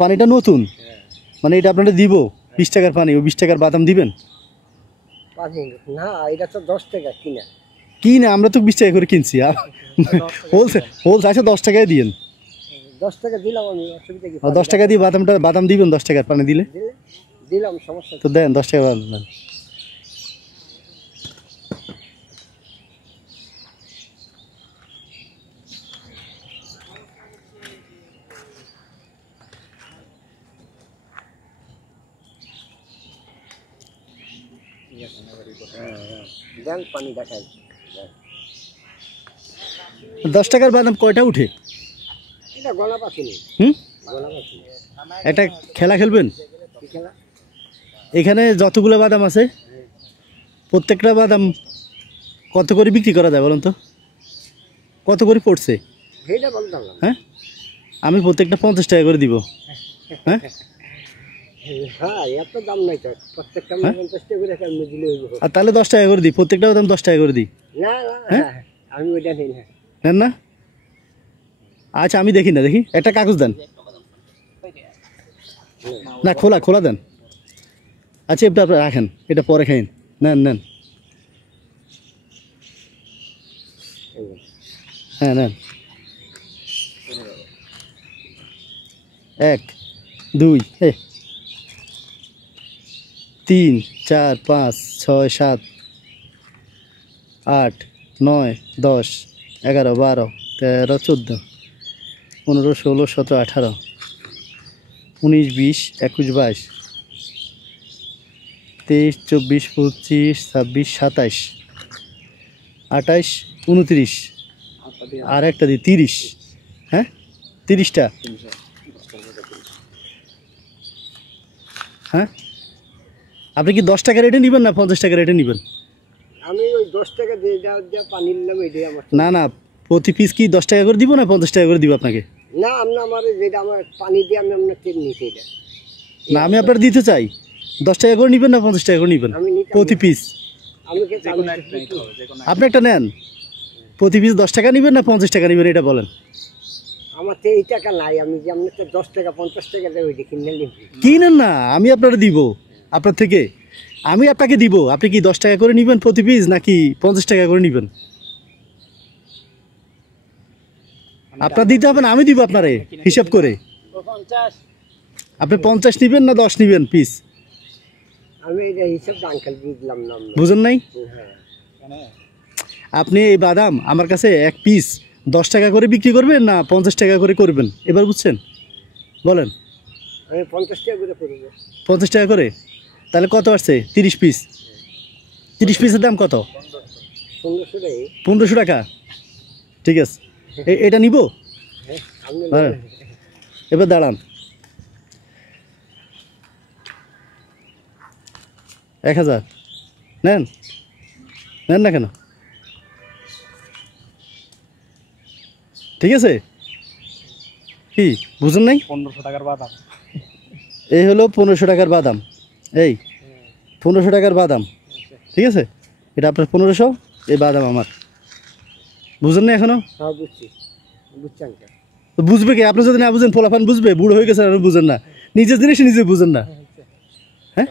পানিটা নতুন, মানে এটা আপনারা দিব 20 টাকার পানি, ও 20 টাকার বাদাম দিবেন না? এটা তো 10 টাকা কিনা। কি না, আমরা তো 20 টাকা করে কিনছি। হোলসেল আছে 10 টাকায় দিয়েন। 10 টাকা দিলাম আমি, অসুবিধা কি? 10 টাকা দিয়ে বাদাম দিবেন 10 টাকার পানি দিলে? দিলাম, সমস্যা তো দেন 10 টাকা বাদাম দেন। দেন পানি দেখাই। 10 টাকার বাদাম কয়টা উঠে? এটা গলা পাখি নেই। গলা পাখি একটা খেলা খেলবেন। খেলা এখানে যতগুলো বাদাম আছে প্রত্যেকটা বাদাম কত করে বিক্রি করা যায় বলুন তো? কত করে পড়ছে? সেইটা বলতাম না। হ্যাঁ, আমি প্রত্যেকটা 50 টাকা করে দিব। হ্যাঁ হ্যাঁ, এত দাম নাই তো, প্রত্যেকটা 50 টাকা করে আমি দিলে হইব। আর তাহলে 10 টাকা করে দিই, প্রত্যেকটা বাদাম 10 টাকা করে দিই। না আমি ওইটা নেই না। নেন না? আচ্ছা আমি দেখি না, দেখি একটা কাগজ দেন না, খোলা দেন। আচ্ছা এটা আপনারা রাখেন, এটা পরে খাইন। নেন হ্যাঁ নেন। 1 2 3 4 5 6 7 8 9 10 11 12 13 14 15 16 17 18 19 20 21 22 23 24 25 26 27 28 29 আর একটা দিই 30। হ্যাঁ 30টা। হ্যাঁ আপনি কি 10 টাকা রেটে নেবেন না 50 টাকা রেটে নেবেন? আমি ওই 10 টাকা দিয়ে যা পানি নিলাম এটাই আমার। না প্রতি পিস কি 10 টাকা করে দিব না 50 টাকা করে দিব আপনাকে? না আপনি আমার যেটা আমার পানি দিয়ে আমি আপনার তেল নিতে এটা না, আমি আপনার দিতে চাই। 10 টাকা করে নেবেন না 50 টাকা করে নেবেন প্রতি পিস? আমি আপনি একটা নেন, প্রতি পিস 10 টাকা নেবেন না 50 টাকা নেবেন এটা বলেন? আমার তো এই টাকা নাই, আমি যে আপনার 10 টাকা 50 টাকা দেয় ওইটা কিনে নিন। কিনেন না, আমি আপনারা দিব আপনার থেকে, আমি আপনাকে দিব। আপনি কি 10 টাকা করে নেবেন প্রতি পিস নাকি 50 টাকা করে নেবেন? আপনার দিতে হবে না, আমি দিব আপনারে হিসাব করে। আপনি 50 নেবেন না 10 নেবেন পিস? আমি এটা হিসাব আঙ্কেল বুঝলাম না। বুঝেন নাই? আপনি এই বাদাম আমার কাছে এক পিস 10 টাকা করে বিক্রি করবেন না 50 টাকা করে করবেন, এবার বুঝছেন? বলেন। আমি 50 টাকা করে করব। 50 টাকা করে? তাহলে কত আসছে? 30 পিস। 30 পিসের দাম কত? 1500 টাকা। ঠিক আছে, এটা নিব। হ্যাঁ এবার দাঁড়ান। 1000 নেন না কেন? ঠিক আছে, কি বুঝুন নাই? 1500 টাকার বাদাম। এই হলো 1500 টাকার বাদাম। এই 1500 টাকার বাদাম, ঠিক আছে? এটা আপনার 1500, এই বাদাম আমার। বুঝুন না এখনো? হ্যাঁ বুঝছি, বুঝছেন। তো বুঝবে কি? আপনি যদি না বুঝেন পোলাপান বুঝবে? বুড়ো হয়ে গেছে আর বুঝেন না, নিজের জিনিস নিজে বুঝেন না। হ্যাঁ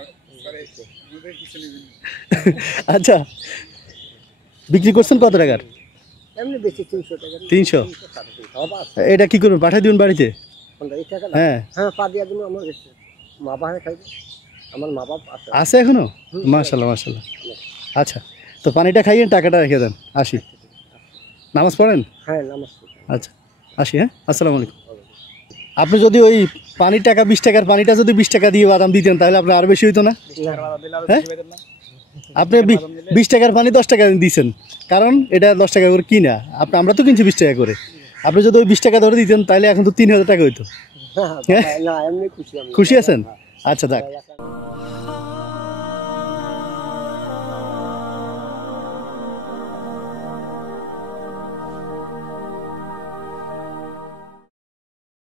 আচ্ছা বিক্রি করছেন কত টাকার? এমনি বেশি 300 টাকা। 300? এটা কি করবেন, পাঠিয়ে দিবেন বাড়িতে? হ্যাঁ হ্যাঁ পা দিয়ে দিন। আমার মা বাবা খাইবে, আমার মা বাবা আছে এখনো? মাশাআল্লাহ মাশাআল্লাহ। আচ্ছা তো পানিটা খাইয়ে টাকাটা রেখে দেন। আসি। নামাজ পড়েন? হ্যাঁ নামাজ পড়ি। আচ্ছা আসি। হ্যাঁ আসসালামু আলাইকুম। আপনি যদি ওই পানির টাকা 20 টাকার পানিটা যদি 20 টাকা দিয়ে বাদাম দিতেন তাহলে আপনার আরো বেশি হইতো না? হ্যাঁ আপনি 20 টাকার পানি 10 টাকা দিয়েছেন, কারণ এটা 10 টাকা করে কিনা, আমরা তো কিনছি 20 টাকা করে। আপনি যদি ওই 20 টাকা ধরে দিতেন তাহলে এখন তো 3000 টাকা হইতো। না এমনি খুশি। খুশি আছেন? আচ্ছা যাক।